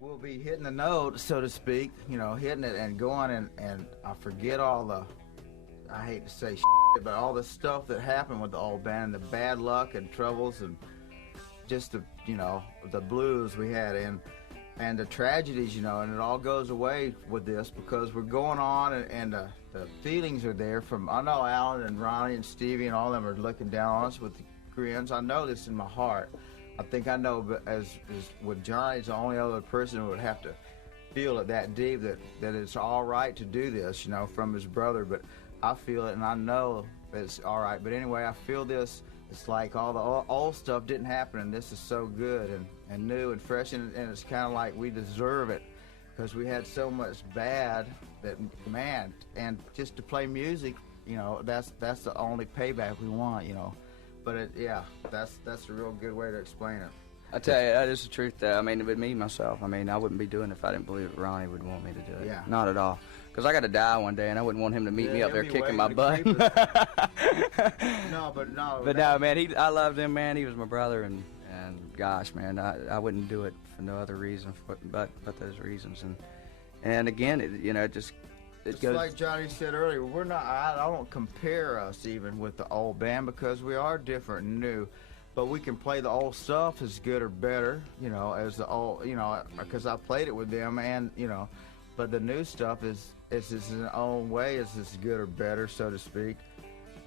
we'll be hitting the note, so to speak, hitting it and going, and I forget all the, I hate to say shit, but all the stuff that happened with the old band, the bad luck and troubles, and just the blues we had, and the tragedies, and it all goes away with this because we're going on, and the feelings are there from, I know Alan and Ronnie and Stevie and all of them are looking down on us with grins. I know this in my heart. I think I know, but as with Johnny's the only other person who would have to feel it that deep that it's all right to do this, from his brother. But I feel it, and I know it's all right. But anyway, I feel this. It's like all the old stuff didn't happen, and this is so good and new and fresh, and it's kind of like we deserve it because we had so much bad that, man, and just to play music, that's the only payback we want, But that's a real good way to explain it. I tell you, that is the truth. I mean, with me, myself, I wouldn't be doing it if I didn't believe that Ronnie would want me to do it. Yeah. Not at all. Because I got to die one day, and I wouldn't want him to meet me up there kicking my butt. But no, man, I loved him, man. He was my brother, and gosh, man, I wouldn't do it for no other reason but those reasons. And again, it just... It's like Johnny said earlier, we're not. I don't compare us even with the old band because we are different and new, but we can play the old stuff as good or better, as the old, because I played it with them, and but the new stuff is in its own way is as good or better, so to speak,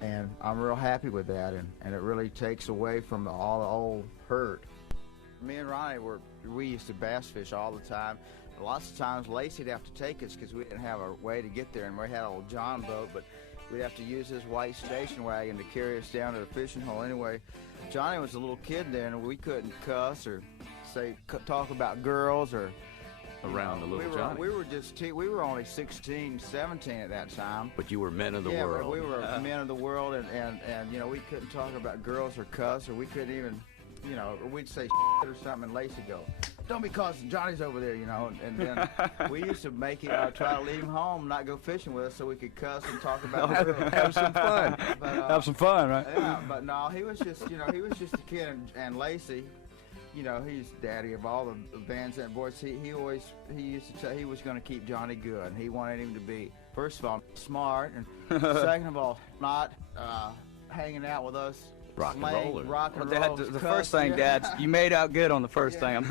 and I'm real happy with that, and it really takes away from all the old hurt. Me and Ronnie we used to bass fish all the time. Lots of times Lacey'd have to take us because we didn't have a way to get there, and we had an old John boat, but we'd have to use his white station wagon to carry us down to the fishing hole. Anyway, Johnny was a little kid then, and we couldn't cuss or talk about girls or around the little Johnny. We were only 16, 17 at that time. But you were men of the world. Yeah, we were men of the world, and we couldn't talk about girls or cuss, or we couldn't even, or we'd say shit or something, and Lacey go, "Don't be cussing, Johnny's over there," and then we used to make him try to leave him home, not go fishing with us, so we could cuss and talk about have some fun. Have some fun, right? Yeah, but no, he was just, he was just a kid, and Lacey, he's daddy of all the bands and boys. He used to say he was going to keep Johnny good, and he wanted him to be, first of all, smart, and second of all, not hanging out with us. Rock and roll. Dad, the first thing, Dad, you made out good on the first thing.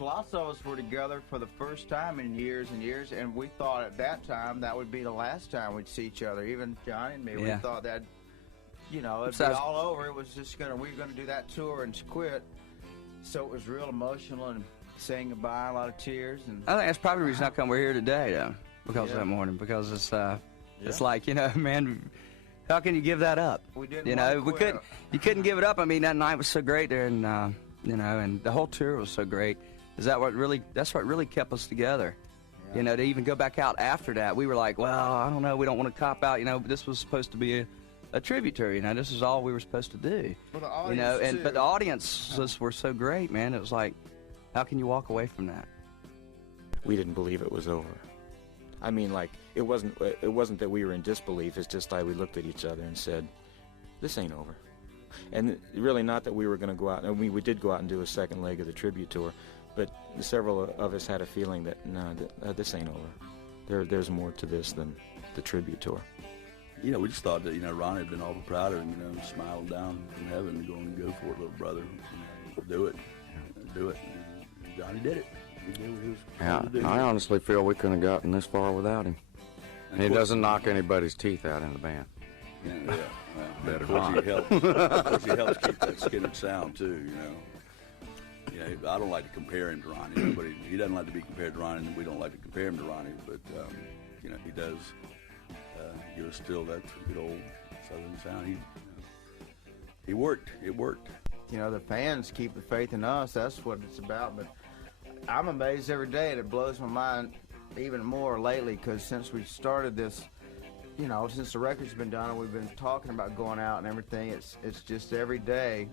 Lots of us were together for the first time in years and years, and we thought at that time that would be the last time we'd see each other. Even Johnny and me, we thought that, it'd be all over. It was just we were gonna do that tour and quit. So it was real emotional and saying goodbye, a lot of tears. And I think that's probably the reason how come we're here today, though, because of that morning. Because it's like, man. How can you give that up? We didn't. You couldn't give it up. I mean, that night was so great there, and and the whole tour was so great. That's what really kept us together. Yeah. To even go back out after that, we were like, well, I don't know, we don't want to cop out. This was supposed to be a tribute tour. This is all we were supposed to do. For the audience, but the audiences were so great, man. It was like, how can you walk away from that? We didn't believe it was over. I mean, like, it wasn't that we were in disbelief. It's just like we looked at each other and said, this ain't over. And really not that we were going to go out. I mean, we did go out and do a second leg of the tribute tour, but several of us had a feeling that, no, this ain't over. There's more to this than the tribute tour. We just thought that, Ronnie had been awful proud of him, smiling down from heaven and going to go for it, little brother. Do it. And Johnny did it. Yeah, I honestly feel we couldn't have gotten this far without him. And he doesn't knock anybody's teeth out in the band. Yeah. Better not. Of course, he helps keep that Skynyrd sound, too, I don't like to compare him to Ronnie. He doesn't like to be compared to Ronnie, and we don't like to compare him to Ronnie. But, he does give us still that good old Southern sound. He worked. It worked. The fans keep the faith in us. That's what it's about. But I'm amazed every day, and it blows my mind even more lately, because since we started this, since the record's been done and we've been talking about going out and everything, it's just every day,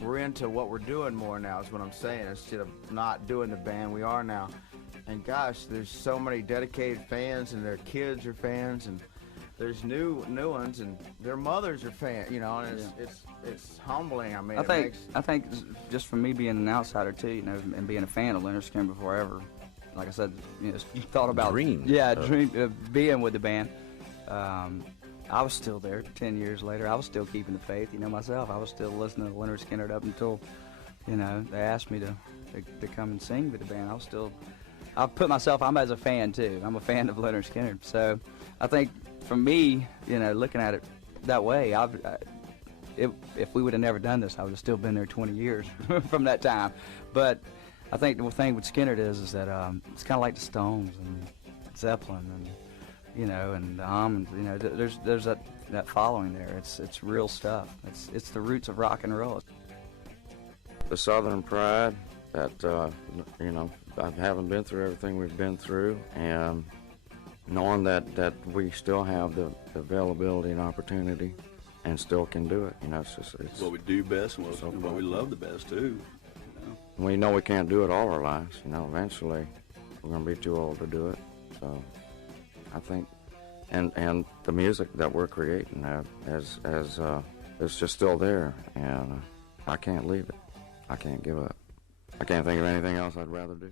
we're into what we're doing more now is what I'm saying, instead of not doing the band we are now. And gosh, there's so many dedicated fans, and their kids are fans, and there's new ones, and their mothers are fans, you know, and it's humbling. I mean, I think just from me being an outsider too, you know, and being a fan of Lynyrd Skynyrd before I ever, like I said, you know, thought about dream of being with the band. I was still there 10 years later. I was still keeping the faith, you know, myself. I was still listening to Lynyrd Skynyrd up until, you know, they asked me to come and sing with the band. I put myself, I'm as a fan too. I'm a fan of Lynyrd Skynyrd. So I think for me, you know, looking at it that way, if we would have never done this, I would have still been there 20 years from that time. But I think the thing with Skynyrd is that it's kind of like the Stones and Zeppelin and, you know, and the Almonds. You know, there's that following there. It's real stuff. It's the roots of rock and roll. The Southern pride that, you know, I haven't been through everything we've been through, and knowing that we still have the availability and opportunity and still can do it. You know, it's what we do best and what we love the best too. You know? We know we can't do it all our lives. You know, eventually we're going to be too old to do it. So I think, and the music that we're creating is just still there, and I can't leave it. I can't give up. I can't think of anything else I'd rather do.